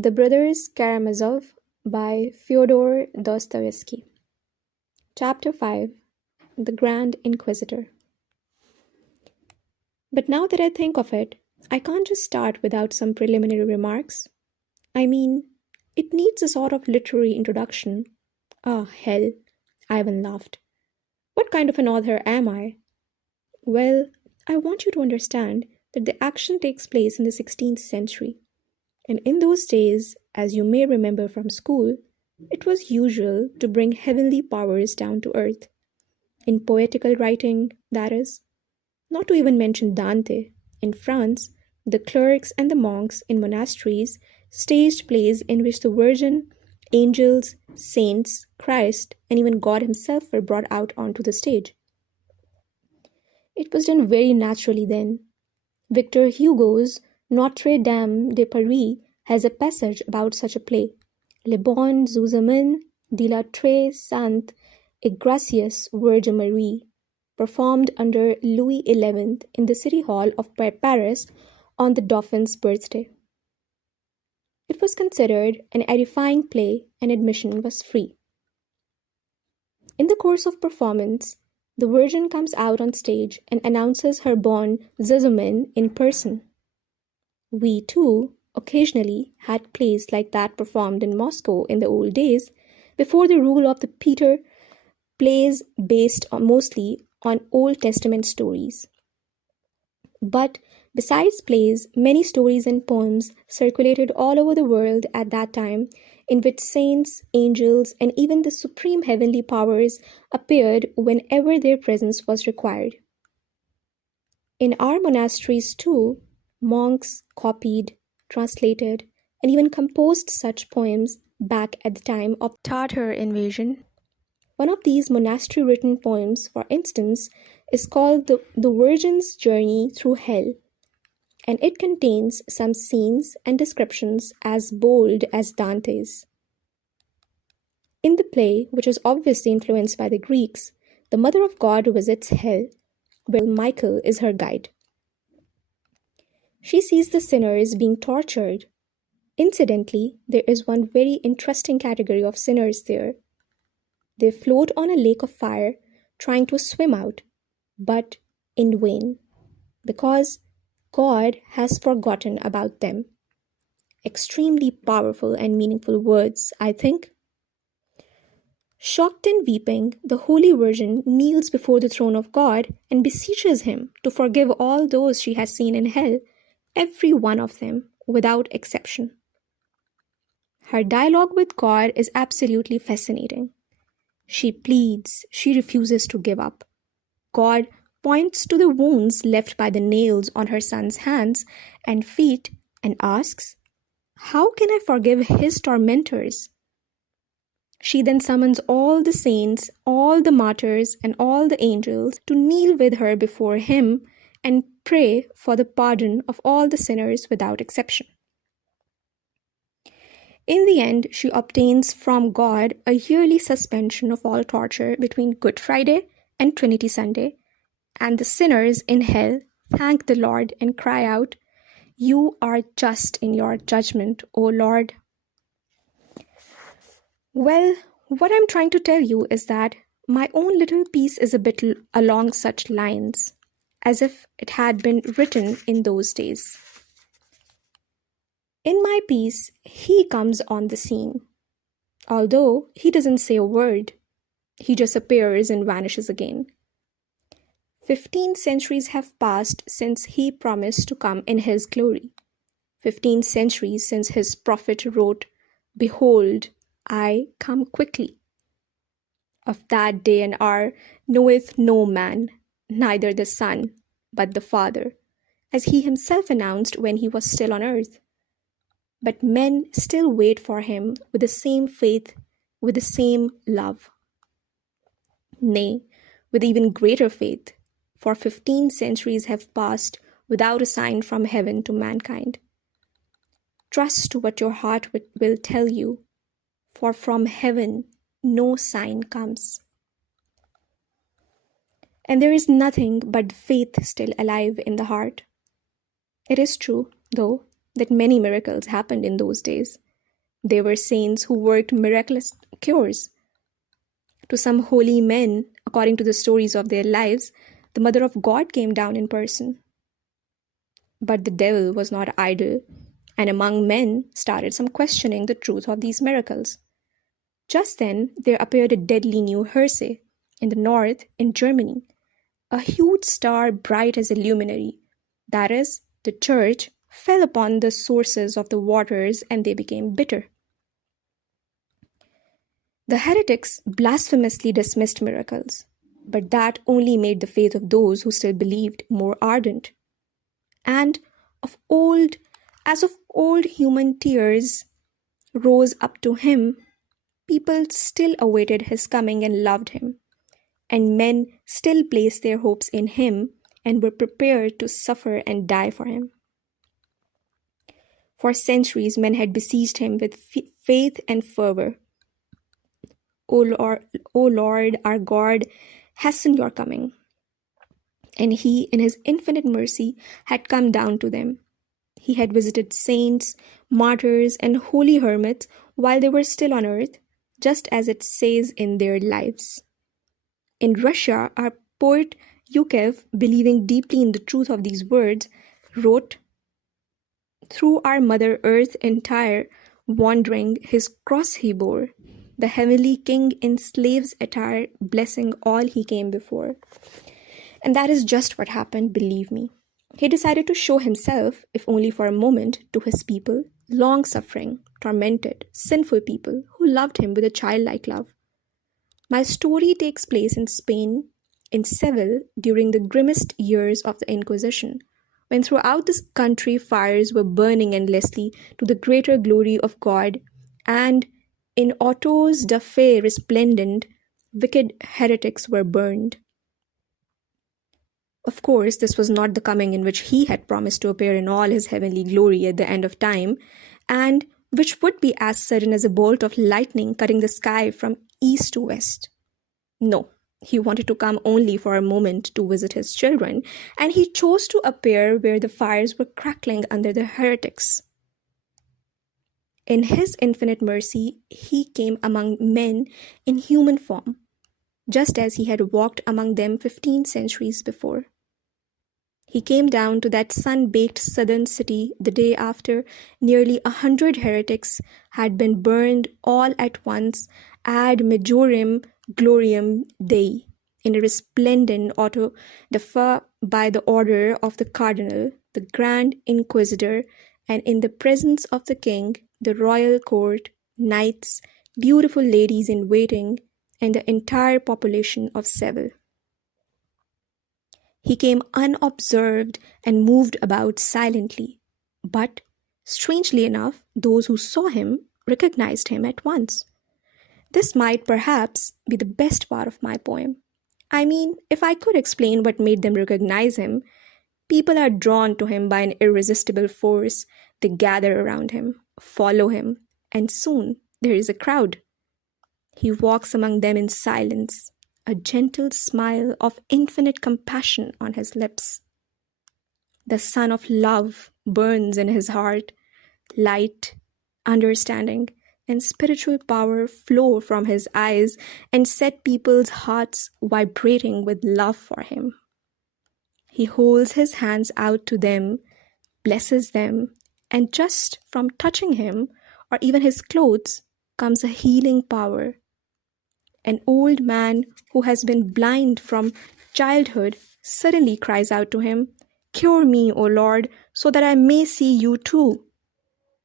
The Brothers Karamazov by Fyodor Dostoevsky. Chapter 5. The Grand Inquisitor. But now that I think of it, I can't just start without some preliminary remarks. I mean, it needs a sort of literary introduction. Ah, hell, Ivan laughed. What kind of an author am I? Well, I want you to understand that the action takes place in the 16th century. And in those days, as you may remember from school, it was usual to bring heavenly powers down to earth. In poetical writing, that is. Not to even mention Dante. In France, the clerics and the monks in monasteries staged plays in which the Virgin, angels, saints, Christ, and even God himself were brought out onto the stage. It was done very naturally then. Victor Hugo's Notre Dame de Paris has a passage about such a play. Le bon Zuzamen de la très sainte et gracieuse Vierge Marie, performed under Louis XI in the City Hall of Paris on the Dauphin's birthday. It was considered an edifying play and admission was free. In the course of performance, the Virgin comes out on stage and announces her bon Zuzamen in person. We, too, occasionally had plays like that performed in Moscow in the old days, before the rule of the Peter, plays based mostly on Old Testament stories. But besides plays, many stories and poems circulated all over the world at that time, in which saints, angels, and even the supreme heavenly powers appeared whenever their presence was required. In our monasteries, too, monks copied, translated, and even composed such poems back at the time of Tatar invasion. One of these monastery-written poems, for instance, is called the Virgin's Journey Through Hell, and it contains some scenes and descriptions as bold as Dante's. In the play, which is obviously influenced by the Greeks, the Mother of God visits hell, where Michael is her guide. She sees the sinners being tortured. Incidentally, there is one very interesting category of sinners there. They float on a lake of fire, trying to swim out, but in vain, because God has forgotten about them. Extremely powerful and meaningful words, I think. Shocked and weeping, the Holy Virgin kneels before the throne of God and beseeches him to forgive all those she has seen in hell, every one of them, without exception. Her dialogue with God is absolutely fascinating. She pleads, she refuses to give up. God points to the wounds left by the nails on her son's hands and feet and asks, "How can I forgive his tormentors?" She then summons all the saints, all the martyrs, and all the angels to kneel with her before him and pray for the pardon of all the sinners without exception. In the end, she obtains from God a yearly suspension of all torture between Good Friday and Trinity Sunday, and the sinners in hell thank the Lord and cry out, "You are just in your judgment, O Lord." Well, what I'm trying to tell you is that my own little piece is a bit along such lines, as if it had been written in those days. In my piece, he comes on the scene. Although he doesn't say a word, he just appears and vanishes again. 15 centuries have passed since he promised to come in his glory. 15 centuries since his prophet wrote, "Behold, I come quickly." Of that day and hour knoweth no man, neither the Son, but the Father, as he himself announced when he was still on earth. But men still wait for him with the same faith, with the same love. Nay, with even greater faith, for 15 centuries have passed without a sign from heaven to mankind. Trust what your heart will tell you, for from heaven no sign comes. And there is nothing but faith still alive in the heart. It is true, though, that many miracles happened in those days. There were saints who worked miraculous cures. To some holy men, according to the stories of their lives, the Mother of God came down in person. But the devil was not idle, and among men started some questioning the truth of these miracles. Just then there appeared a deadly new heresy in the north, in Germany, a huge star bright as a luminary. That is, the church fell upon the sources of the waters and they became bitter. The heretics blasphemously dismissed miracles, but that only made the faith of those who still believed more ardent. And as of old human tears rose up to him, people still awaited his coming and loved him, and men still placed their hopes in him and were prepared to suffer and die for him. For centuries, men had besieged him with faith and fervor. O Lord, our God, hasten your coming. And he, in his infinite mercy, had come down to them. He had visited saints, martyrs, and holy hermits while they were still on earth, just as it says in their lives. In Russia, our poet Yukev, believing deeply in the truth of these words, wrote, "Through our Mother Earth entire, wandering, his cross he bore. The heavenly King in slave's attire, blessing all he came before." And that is just what happened, believe me. He decided to show himself, if only for a moment, to his people, long-suffering, tormented, sinful people who loved him with a childlike love. My story takes place in Spain, in Seville, during the grimmest years of the Inquisition, when throughout this country fires were burning endlessly to the greater glory of God, and in autos da fe resplendent, wicked heretics were burned. Of course, this was not the coming in which he had promised to appear in all his heavenly glory at the end of time, and which would be as sudden as a bolt of lightning cutting the sky from east to west. No, he wanted to come only for a moment to visit his children, and he chose to appear where the fires were crackling under the heretics. In his infinite mercy, he came among men in human form, just as he had walked among them 15 centuries before. He came down to that sun-baked southern city the day after nearly 100 heretics had been burned all at once ad majorem gloriam Dei in a resplendent auto da fe by the order of the Cardinal, the Grand Inquisitor, and in the presence of the king, the royal court, knights, beautiful ladies in waiting, and the entire population of Seville. He came unobserved and moved about silently, but, strangely enough, those who saw him recognized him at once. This might perhaps be the best part of my poem. I mean, if I could explain what made them recognize him, people are drawn to him by an irresistible force. They gather around him, follow him, and soon there is a crowd. He walks among them in silence, a gentle smile of infinite compassion on his lips. The sun of love burns in his heart. Light, understanding, and spiritual power flow from his eyes and set people's hearts vibrating with love for him. He holds his hands out to them, blesses them, and just from touching him, or even his clothes, comes a healing power. An old man who has been blind from childhood suddenly cries out to him, "Cure me, O Lord, so that I may see you too."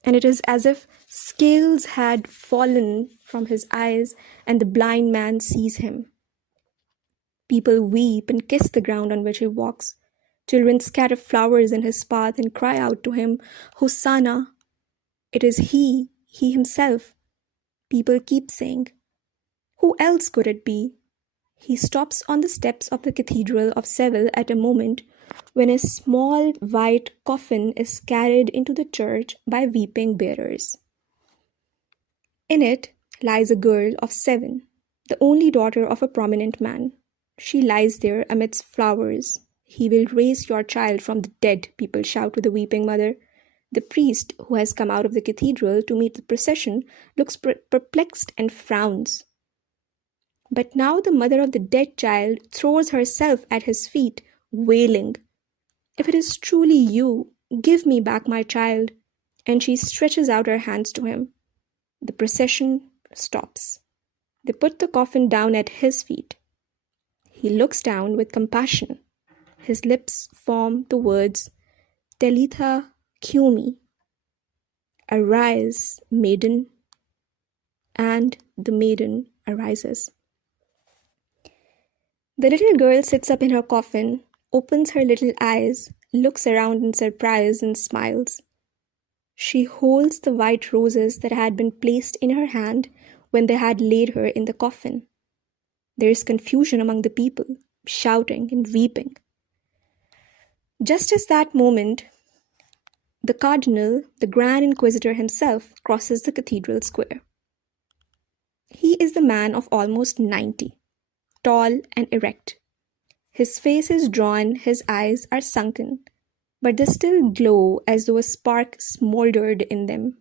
And it is as if scales had fallen from his eyes and the blind man sees him. People weep and kiss the ground on which he walks. Children scatter flowers in his path and cry out to him, "Hosanna!" It is he himself. People keep saying, "Who else could it be?" He stops on the steps of the Cathedral of Seville at a moment when a small white coffin is carried into the church by weeping bearers. In it lies a girl of 7, the only daughter of a prominent man. She lies there amidst flowers. "He will raise your child from the dead," people shout to the weeping mother. The priest, who has come out of the cathedral to meet the procession, looks perplexed and frowns. But now the mother of the dead child throws herself at his feet, wailing, "If it is truly you, give me back my child." And she stretches out her hands to him. The procession stops. They put the coffin down at his feet. He looks down with compassion. His lips form the words, "Talitha Cumi," "Arise, maiden," and the maiden arises. The little girl sits up in her coffin, opens her little eyes, looks around in surprise and smiles. She holds the white roses that had been placed in her hand when they had laid her in the coffin. There is confusion among the people, shouting and weeping. Just as that moment, the Cardinal, the Grand Inquisitor himself, crosses the cathedral square. He is the man of almost 90, tall and erect. His face is drawn, his eyes are sunken, but they still glow as though a spark smoldered in them.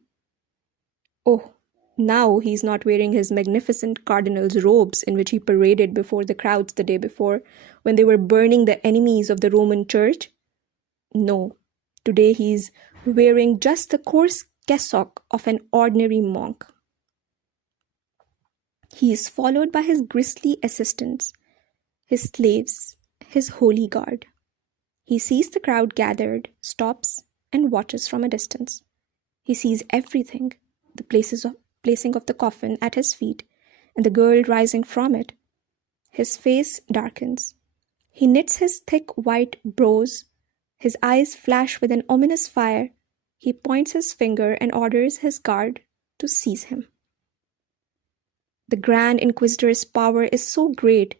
Oh, now he's not wearing his magnificent cardinal's robes in which he paraded before the crowds the day before when they were burning the enemies of the Roman Church. No, today he's wearing just the coarse cassock of an ordinary monk. He is followed by his grisly assistants, his slaves, his holy guard. He sees the crowd gathered, stops, and watches from a distance. He sees everything, the placing of the coffin at his feet, and the girl rising from it. His face darkens. He knits his thick white brows. His eyes flash with an ominous fire. He points his finger and orders his guard to seize him. The Grand Inquisitor's power is so great,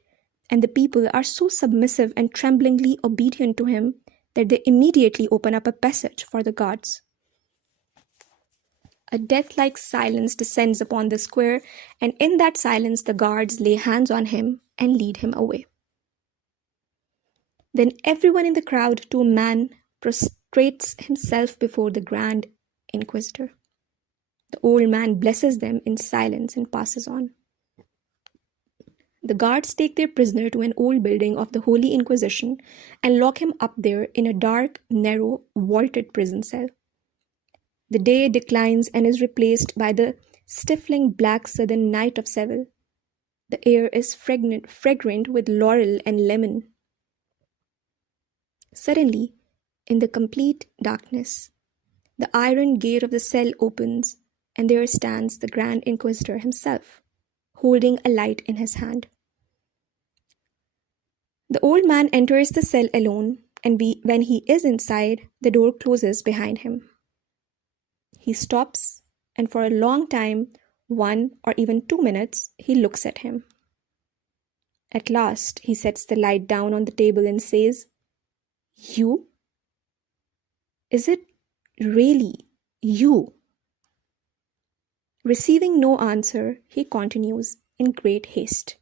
and the people are so submissive and tremblingly obedient to him that they immediately open up a passage for the guards. A death-like silence descends upon the square, and in that silence the guards lay hands on him and lead him away. Then everyone in the crowd, to a man, prostrates himself before the Grand Inquisitor. The old man blesses them in silence and passes on. The guards take their prisoner to an old building of the Holy Inquisition and lock him up there in a dark, narrow, vaulted prison cell. The day declines and is replaced by the stifling black southern night of Seville. The air is fragrant with laurel and lemon. Suddenly, in the complete darkness, the iron gate of the cell opens, and there stands the Grand Inquisitor himself, holding a light in his hand. The old man enters the cell alone, and when he is inside, the door closes behind him. He stops, and for a long time, 1 or even 2 minutes, he looks at him. At last, he sets the light down on the table and says, "You? Is it really you?" Receiving no answer, he continues in great haste.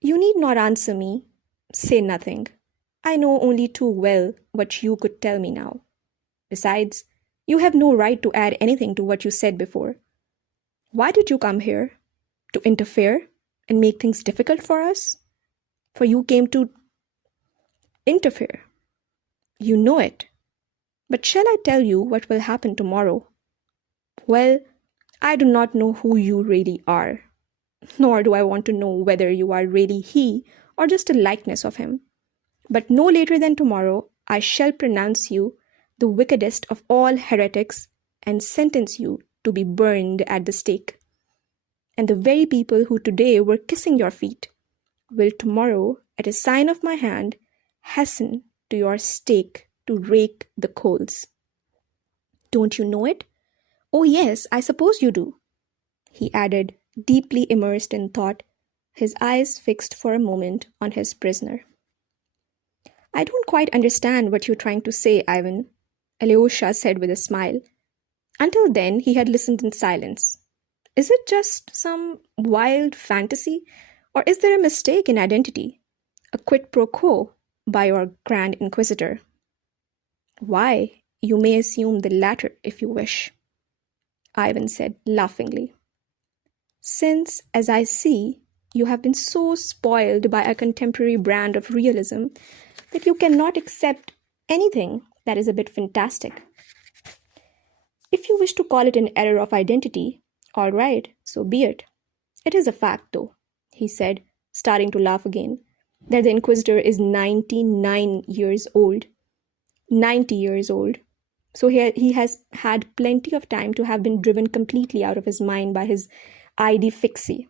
"You need not answer me. Say nothing. I know only too well what you could tell me now. Besides, you have no right to add anything to what you said before. Why did you come here? To interfere and make things difficult for us? For you came to interfere. You know it. But shall I tell you what will happen tomorrow? Well, I do not know who you really are, nor do I want to know whether you are really he or just a likeness of him. But no later than tomorrow, I shall pronounce you the wickedest of all heretics and sentence you to be burned at the stake. And the very people who today were kissing your feet will tomorrow, at a sign of my hand, hasten to your stake to rake the coals. Don't you know it? Oh yes, I suppose you do," he added, deeply immersed in thought, his eyes fixed for a moment on his prisoner. "I don't quite understand what you're trying to say, Ivan," Alyosha said with a smile. Until then, he had listened in silence. "Is it just some wild fantasy, or is there a mistake in identity? A quid pro quo by your Grand Inquisitor?" "Why, You may assume the latter if you wish, Ivan said laughingly. Since, as I see, you have been so spoiled by a contemporary brand of realism that you cannot accept anything that is a bit fantastic. If you wish to call it an error of identity, all right, so be it. It is a fact, though, he said, starting to laugh again, that the Inquisitor is 99 years old. 90 years old. So he has had plenty of time to have been driven completely out of his mind by his ID fixie.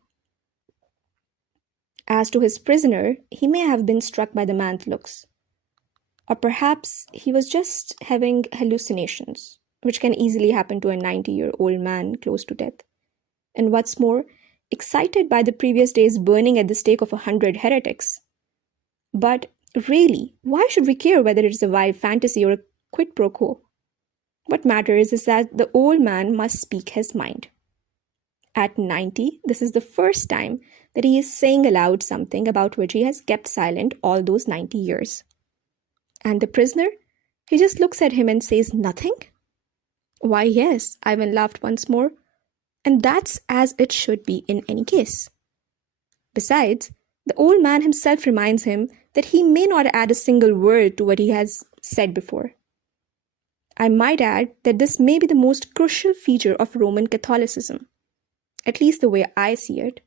As to his prisoner, he may have been struck by the man's looks. Or perhaps he was just having hallucinations, which can easily happen to a 90-year-old man close to death. And what's more, excited by the previous day's burning at the stake of 100 heretics. But really, why should we care whether it is a wild fantasy or a quid pro quo? What matters is that the old man must speak his mind. At 90, this is the first time that he is saying aloud something about which he has kept silent all those 90 years. And the prisoner? He just looks at him and says nothing? Why, yes, Ivan laughed once more. And that's as it should be in any case. Besides, the old man himself reminds him that he may not add a single word to what he has said before. I might add that this may be the most crucial feature of Roman Catholicism, at least the way I see it.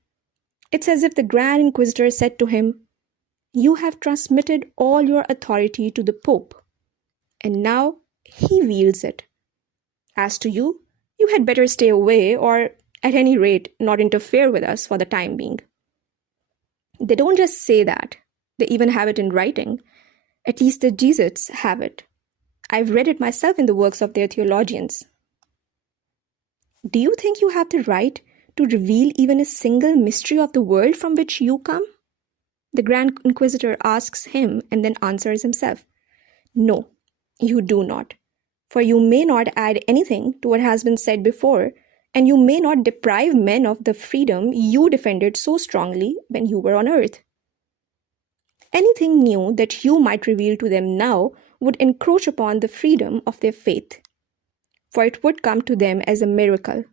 It's as if the Grand Inquisitor said to him, "You have transmitted all your authority to the Pope, and now he wields it. As to you, you had better stay away or, at any rate, not interfere with us for the time being." They don't just say that, they even have it in writing. At least the Jesuits have it. I've read it myself in the works of their theologians. Do you think you have the right to reveal even a single mystery of the world from which you come? The Grand Inquisitor asks him and then answers himself. No, you do not. For you may not add anything to what has been said before, and you may not deprive men of the freedom you defended so strongly when you were on earth. Anything new that you might reveal to them now would encroach upon the freedom of their faith, for it would come to them as a miracle.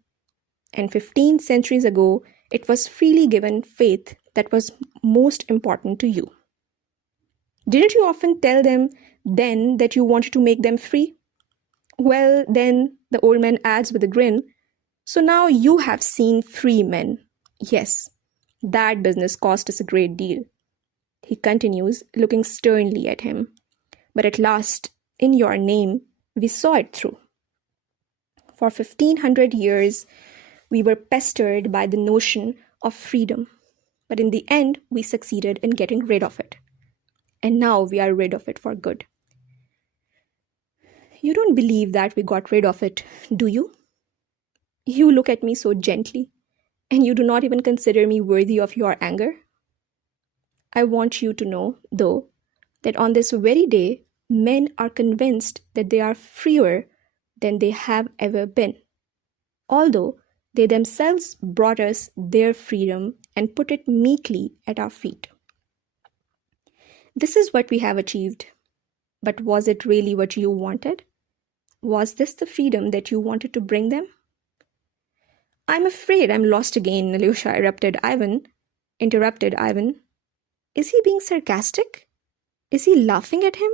And 15 centuries ago, it was freely given faith that was most important to you. Didn't you often tell them then that you wanted to make them free? Well, then, the old man adds with a grin, so now you have seen free men. Yes, that business cost us a great deal. He continues, looking sternly at him. But at last, in your name, we saw it through. For 1500 years, we were pestered by the notion of freedom. But in the end, we succeeded in getting rid of it. And now we are rid of it for good. You don't believe that we got rid of it, do you? You look at me so gently, and you do not even consider me worthy of your anger. I want you to know, though, that on this very day, men are convinced that they are freer than they have ever been, although they themselves brought us their freedom and put it meekly at our feet. This is what we have achieved. But was it really what you wanted? Was this the freedom that you wanted to bring them? I'm afraid I'm lost again, Alyosha interrupted Ivan. Is he being sarcastic? Is he laughing at him?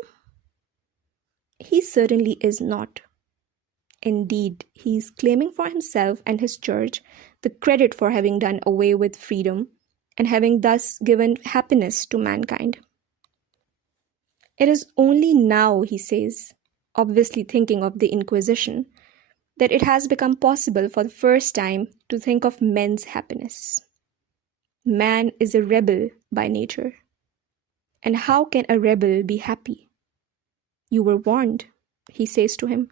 He certainly is not. Indeed, he is claiming for himself and his church the credit for having done away with freedom and having thus given happiness to mankind. It is only now, he says, obviously thinking of the Inquisition, that it has become possible for the first time to think of men's happiness. Man is a rebel by nature. And how can a rebel be happy? You were warned, he says to him.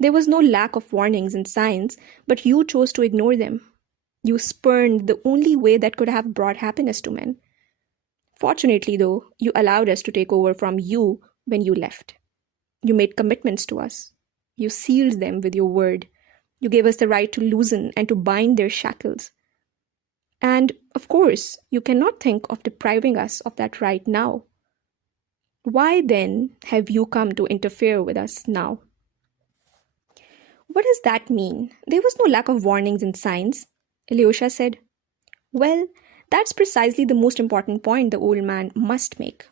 There was no lack of warnings and signs, but you chose to ignore them. You spurned the only way that could have brought happiness to men. Fortunately, though, you allowed us to take over from you when you left. You made commitments to us. You sealed them with your word. You gave us the right to loosen and to bind their shackles. And, of course, you cannot think of depriving us of that right now. Why, then, have you come to interfere with us now? What does that mean? There was no lack of warnings in signs, Ilyusha said. Well, that's precisely the most important point the old man must make.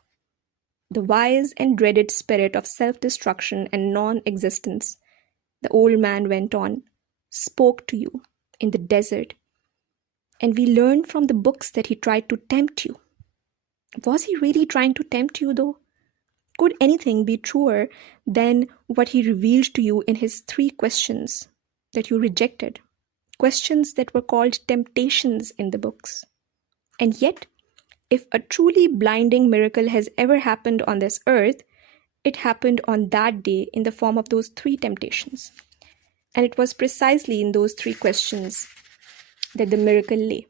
The wise and dreaded spirit of self-destruction and non-existence, the old man went on, spoke to you in the desert. And we learned from the books that he tried to tempt you. Was he really trying to tempt you, though? Could anything be truer than what he revealed to you in his 3 questions that you rejected? Questions that were called temptations in the books. And yet, if a truly blinding miracle has ever happened on this earth, it happened on that day in the form of those 3 temptations. And it was precisely in those 3 questions that the miracle lay.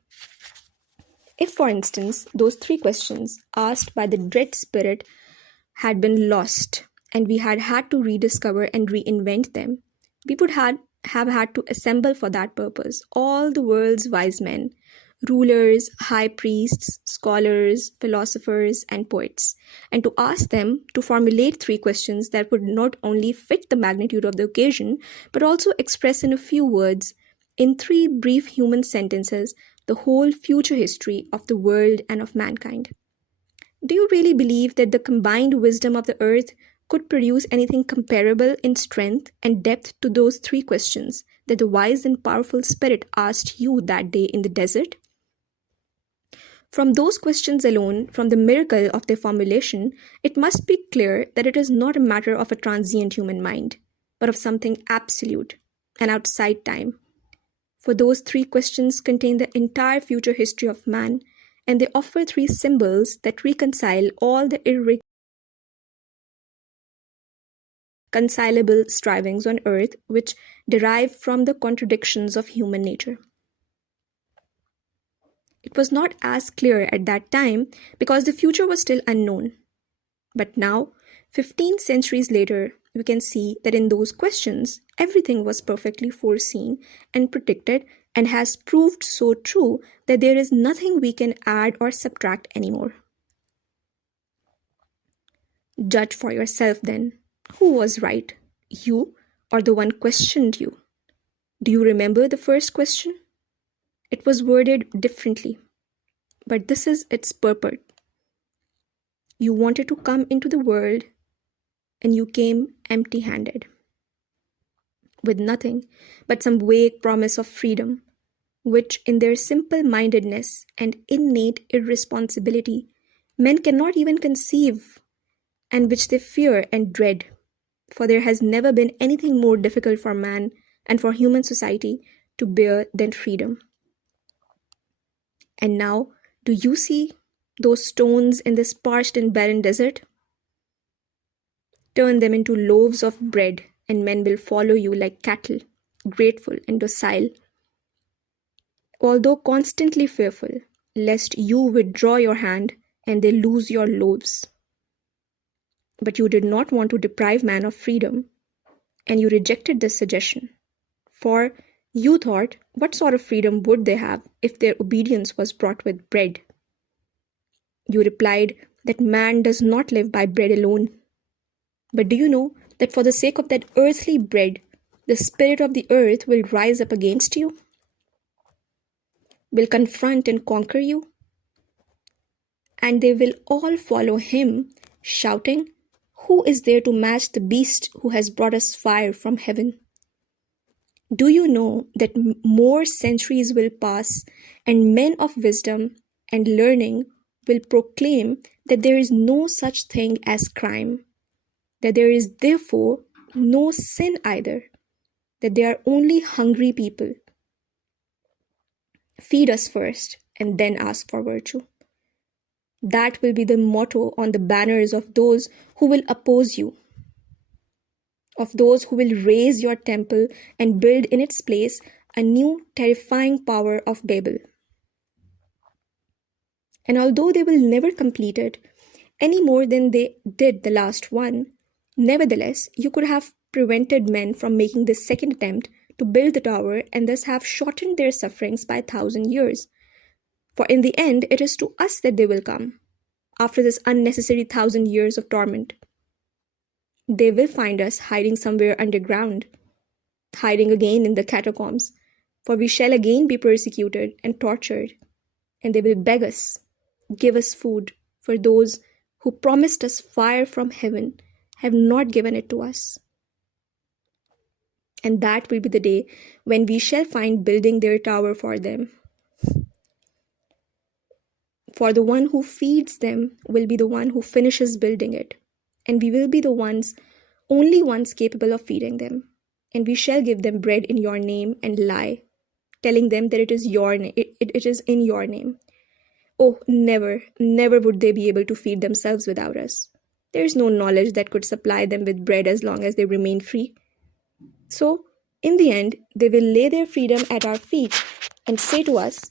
If, for instance, those 3 questions asked by the dread spirit had been lost and we had had to rediscover and reinvent them, we would have had to assemble for that purpose all the world's wise men, rulers, high priests, scholars, philosophers, and poets, and to ask them to formulate 3 questions that would not only fit the magnitude of the occasion, but also express in a few words, in 3 brief human sentences, the whole future history of the world and of mankind. Do you really believe that the combined wisdom of the earth could produce anything comparable in strength and depth to those 3 questions that the wise and powerful spirit asked you that day in the desert? From those questions alone, from the miracle of their formulation, it must be clear that it is not a matter of a transient human mind, but of something absolute and outside time. For those 3 questions contain the entire future history of man, and they offer 3 symbols that reconcile all the irreconcilable strivings on earth which derive from the contradictions of human nature. It was not as clear at that time because the future was still unknown. But now, 15 centuries later, we can see that in those questions, everything was perfectly foreseen and predicted and has proved so true that there is nothing we can add or subtract anymore. Judge for yourself then. Who was right? You or the one questioned you? Do you remember the first question? It was worded differently, but this is its purport. You wanted to come into the world and you came empty-handed, with nothing but some vague promise of freedom, which in their simple-mindedness and innate irresponsibility men cannot even conceive, and which they fear and dread, for there has never been anything more difficult for man and for human society to bear than freedom. And now, do you see those stones in this parched and barren desert? Turn them into loaves of bread, and men will follow you like cattle, grateful and docile, although constantly fearful, lest you withdraw your hand and they lose your loaves. But you did not want to deprive man of freedom, and you rejected this suggestion, for you thought, what sort of freedom would they have if their obedience was brought with bread? You replied that man does not live by bread alone. But do you know that for the sake of that earthly bread, the spirit of the earth will rise up against you? Will confront and conquer you? And they will all follow him, shouting, "Who is there to match the beast who has brought us fire from heaven?" Do you know that more centuries will pass and men of wisdom and learning will proclaim that there is no such thing as crime, that there is therefore no sin either, that they are only hungry people. Feed us first and then ask for virtue. That will be the motto on the banners of those who will oppose you, of those who will raise your temple and build in its place a new terrifying power of Babel. And although they will never complete it, any more than they did the last one, nevertheless, you could have prevented men from making this second attempt to build the tower and thus have shortened their sufferings by 1,000 years. For in the end, it is to us that they will come, after this unnecessary 1,000 years of torment. They will find us hiding somewhere underground, hiding again in the catacombs, for we shall again be persecuted and tortured, and they will beg us, give us food, for those who promised us fire from heaven have not given it to us. And that will be the day when we shall find building their tower for them. For the one who feeds them will be the one who finishes building it, and we will be the only ones capable of feeding them. And we shall give them bread in your name and lie, telling them that it is it is in your name. Oh, never, never would they be able to feed themselves without us. There is no knowledge that could supply them with bread as long as they remain free. So, in the end, they will lay their freedom at our feet and say to us,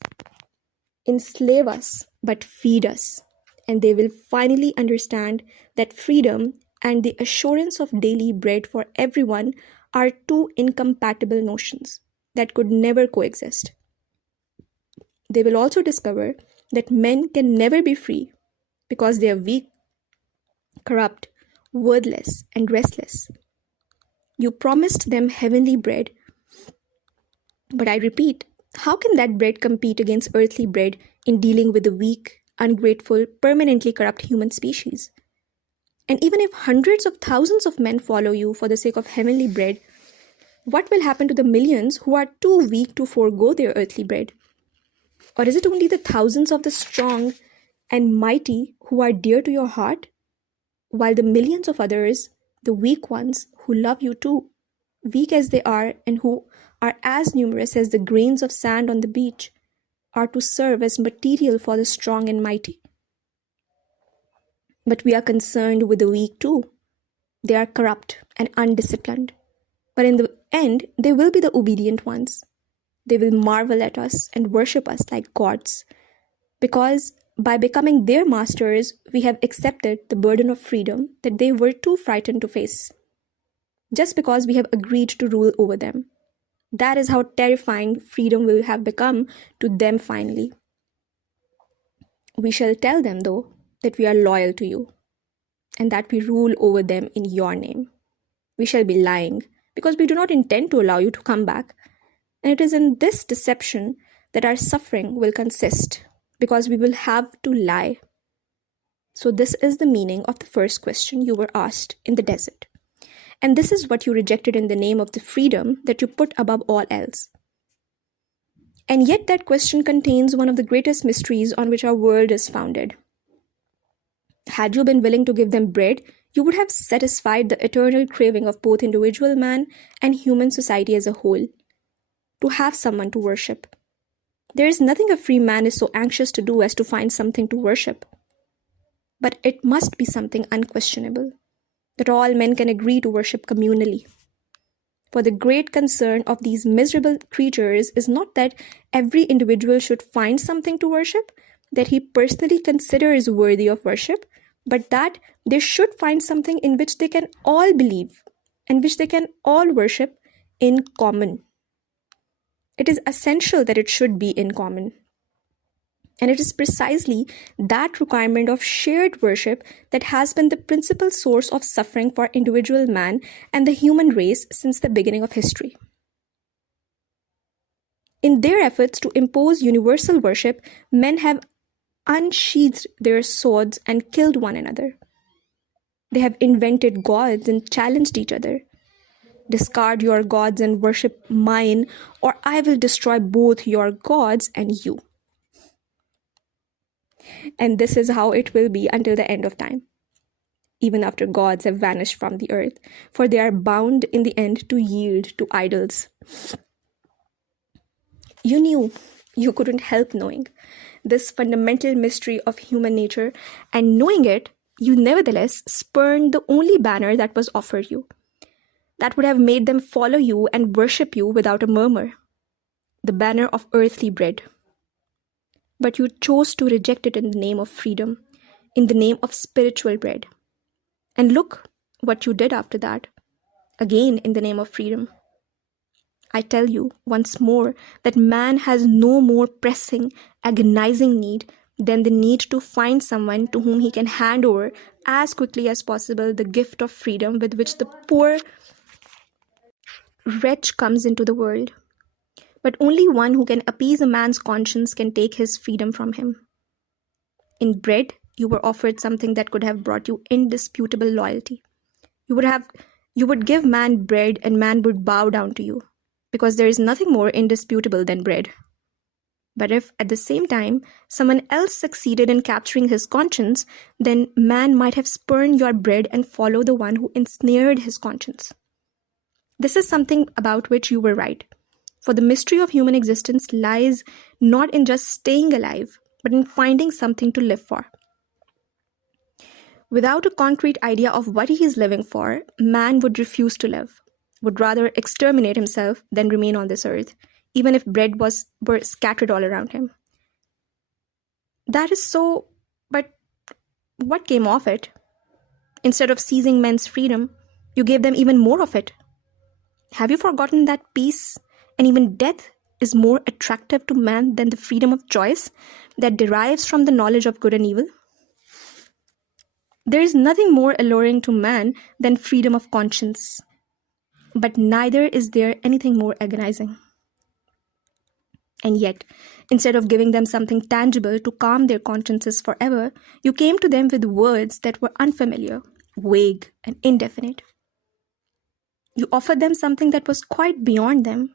enslave us, but feed us. And they will finally understand that freedom and the assurance of daily bread for everyone are two incompatible notions that could never coexist. They will also discover that men can never be free because they are weak, corrupt, worthless, and restless. You promised them heavenly bread, but I repeat, how can that bread compete against earthly bread in dealing with the weak, ungrateful, permanently corrupt human species? And even if hundreds of thousands of men follow you for the sake of heavenly bread, what will happen to the millions who are too weak to forego their earthly bread? Or is it only the thousands of the strong and mighty who are dear to your heart, while the millions of others, the weak ones who love you too, weak as they are and who are as numerous as the grains of sand on the beach, are to serve as material for the strong and mighty? But we are concerned with the weak too. They are corrupt and undisciplined. But in the end, they will be the obedient ones. They will marvel at us and worship us like gods, because by becoming their masters, we have accepted the burden of freedom that they were too frightened to face. Just because we have agreed to rule over them. That is how terrifying freedom will have become to them finally. We shall tell them, though, that we are loyal to you and that we rule over them in your name. We shall be lying because we do not intend to allow you to come back. And it is in this deception that our suffering will consist, because we will have to lie. So this is the meaning of the first question you were asked in the desert. And this is what you rejected in the name of the freedom that you put above all else. And yet that question contains one of the greatest mysteries on which our world is founded. Had you been willing to give them bread, you would have satisfied the eternal craving of both individual man and human society as a whole, to have someone to worship. There is nothing a free man is so anxious to do as to find something to worship. But it must be something unquestionable, that all men can agree to worship communally. For the great concern of these miserable creatures is not that every individual should find something to worship, that he personally considers worthy of worship, but that they should find something in which they can all believe, and which they can all worship in common. It is essential that it should be in common. And it is precisely that requirement of shared worship that has been the principal source of suffering for individual man and the human race since the beginning of history. In their efforts to impose universal worship, men have unsheathed their swords and killed one another. They have invented gods and challenged each other. Discard your gods and worship mine, or I will destroy both your gods and you. And this is how it will be until the end of time, even after gods have vanished from the earth, for they are bound in the end to yield to idols. You knew, you couldn't help knowing, this fundamental mystery of human nature, and knowing it, you nevertheless spurned the only banner that was offered you, that would have made them follow you and worship you without a murmur, the banner of earthly bread. But you chose to reject it in the name of freedom, in the name of spiritual bread. And look what you did after that, again in the name of freedom. I tell you once more that man has no more pressing, agonizing need than the need to find someone to whom he can hand over as quickly as possible the gift of freedom with which the poor wretch comes into the world, but only one who can appease a man's conscience can take his freedom from him. In bread, you were offered something that could have brought you indisputable loyalty. You would give man bread and man would bow down to you, because there is nothing more indisputable than bread. But if at the same time someone else succeeded in capturing his conscience, then man might have spurned your bread and follow the one who ensnared his conscience. This is something about which you were right. For the mystery of human existence lies not in just staying alive, but in finding something to live for. Without a concrete idea of what he is living for, man would refuse to live, would rather exterminate himself than remain on this earth, even if bread were scattered all around him. That is so, but what came of it? Instead of seizing men's freedom, you gave them even more of it. Have you forgotten that peace and even death is more attractive to man than the freedom of choice that derives from the knowledge of good and evil? There is nothing more alluring to man than freedom of conscience, but neither is there anything more agonizing. And yet, instead of giving them something tangible to calm their consciences forever, you came to them with words that were unfamiliar, vague, and indefinite. You offered them something that was quite beyond them.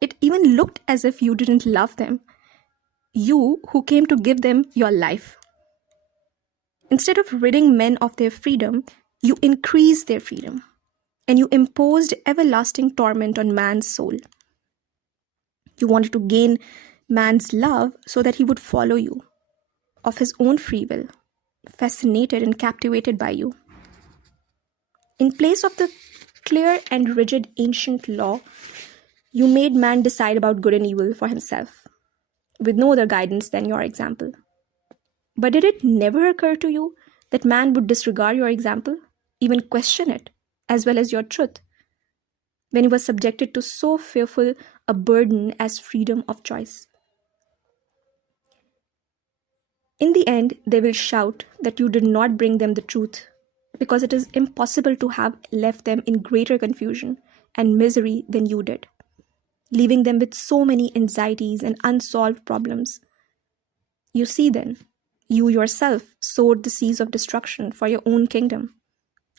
It even looked as if you didn't love them. You who came to give them your life. Instead of ridding men of their freedom, you increased their freedom, and you imposed everlasting torment on man's soul. You wanted to gain man's love so that he would follow you, of his own free will, fascinated and captivated by you. In place of the clear and rigid ancient law, you made man decide about good and evil for himself, with no other guidance than your example. But did it never occur to you that man would disregard your example, even question it, as well as your truth, when he was subjected to so fearful a burden as freedom of choice? In the end, they will shout that you did not bring them the truth, because it is impossible to have left them in greater confusion and misery than you did, leaving them with so many anxieties and unsolved problems. You see then, you yourself sowed the seeds of destruction for your own kingdom,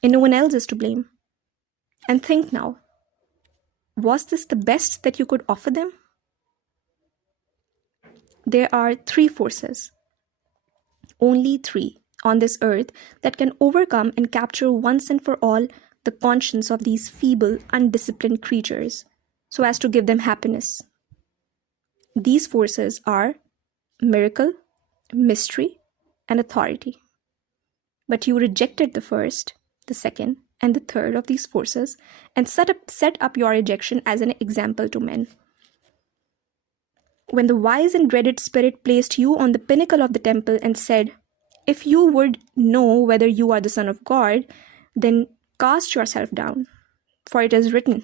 and no one else is to blame. And think now, was this the best that you could offer them? There are 3 forces, only 3, on this earth that can overcome and capture once and for all the conscience of these feeble, undisciplined creatures, so as to give them happiness. These forces are miracle, mystery, and authority. But you rejected the first, the second, and the third of these forces and set up your rejection as an example to men. When the wise and dreaded spirit placed you on the pinnacle of the temple and said, "If you would know whether you are the Son of God, then cast yourself down, for it is written,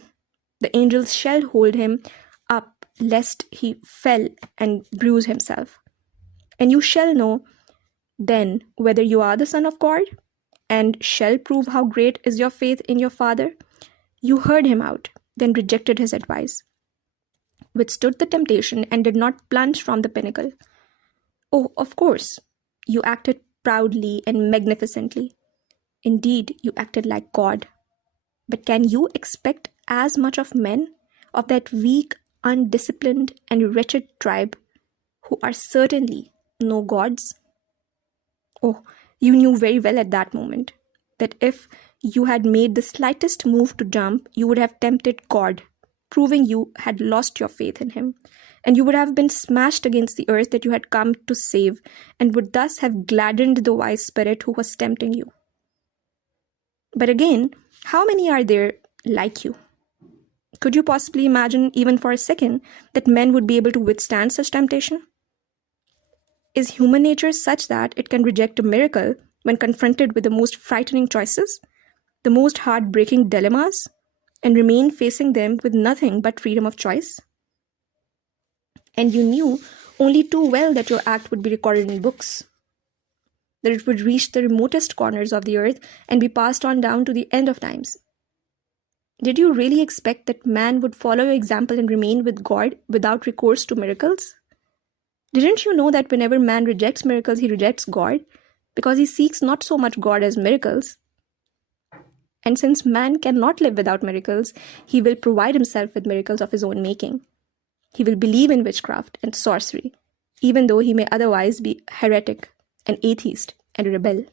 the angels shall hold him up, lest he fell and bruise himself. And you shall know then whether you are the Son of God, and shall prove how great is your faith in your Father." You heard him out, then rejected his advice, withstood the temptation, and did not plunge from the pinnacle. Oh, of course, you acted proudly and magnificently. Indeed, you acted like God. But can you expect as much of men, of that weak, undisciplined, and wretched tribe, who are certainly no gods? Oh, you knew very well at that moment that if you had made the slightest move to jump, you would have tempted God, proving you had lost your faith in him, and you would have been smashed against the earth that you had come to save, and would thus have gladdened the wise spirit who was tempting you. But again, how many are there like you? Could you possibly imagine, even for a second, that men would be able to withstand such temptation? Is human nature such that it can reject a miracle when confronted with the most frightening choices, the most heartbreaking dilemmas, and remain facing them with nothing but freedom of choice? And you knew only too well that your act would be recorded in books, that it would reach the remotest corners of the earth and be passed on down to the end of times. Did you really expect that man would follow your example and remain with God without recourse to miracles? Didn't you know that whenever man rejects miracles, he rejects God, because he seeks not so much God as miracles? And since man cannot live without miracles, he will provide himself with miracles of his own making. He will believe in witchcraft and sorcery, even though he may otherwise be heretic, an atheist, and a rebel.